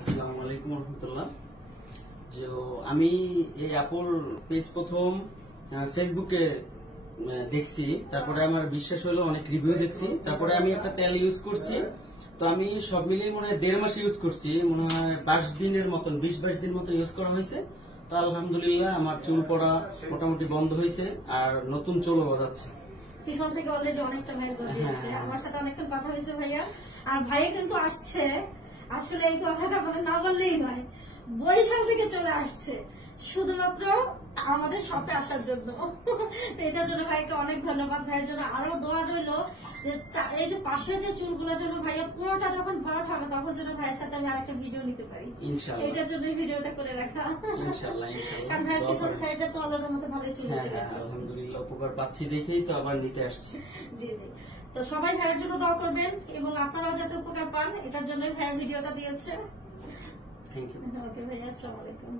আসসালামু আলাইকুম রহমতুল্লাহ। যে আমি এই অ্যাপল পেজ প্রথম ফেসবুকে দেখছি, তারপরে আমার বিশ্বাস হলো, অনেক রিভিউ দেখছি, তারপরে আমি একটা তেল ইউজ করছি। তো আমি সব মিলিয়ে মনে হয় 1.5 মাস ইউজ করছি, মনে হয় 22 দিনের মতন, 20-22 দিন মতো ইউজ করা হয়েছে। তো আলহামদুলিল্লাহ আমার চুল পড়া মোটামুটি বন্ধ হয়েছে আর নতুন চুলও গজাচ্ছে। পিছন থেকে অলরেডি অনেকটা ভাই গজিয়েছে। আমার সাথে অনেকক্ষণ কথা হয়েছে ভাইয়া, আর ভাইয়া কিন্তু আসছে, আসলে এই কথাটা মানে না বললেই নয়, বরিশাল থেকে চলে আসছে শুধুমাত্র আমাদের শপে আসার জন্য। এটার জন্য ভাইকে অনেক ধন্যবাদ। ভাইয়ের জন্য আরো দোয়া রইলো যে এই যে পাশে যে চুলগুলোর জন্য ভাইয়া পুরোটা যখন ভরাট হবে তখন যেন ভাইয়ের সাথে আমি আরেকটা ভিডিও নিতে পারি। ইনশাআল্লাহ এটার জন্য ভিডিওটা করে রাখা। ইনশাআল্লাহ ইনশাআল্লাহ। কারণ ভাইয়ের পিছন সাইডে তো অলরেডি মতো ভালোই চুল উঠে গেছে। আলহামদুলিল্লাহ উপকার পাচ্ছি দেখেই তো আবার নিতে আসছি। জি জি। তো সবাই ভাইয়ের জন্য দোয়া করবেন এবং আপনারাও যাতে উপকার পান, এটার জন্য ভাইয়ের ভিডিওটা দিয়েছে। Thank you. ওকে ভাইয়া, আসসালামু আলাইকুম।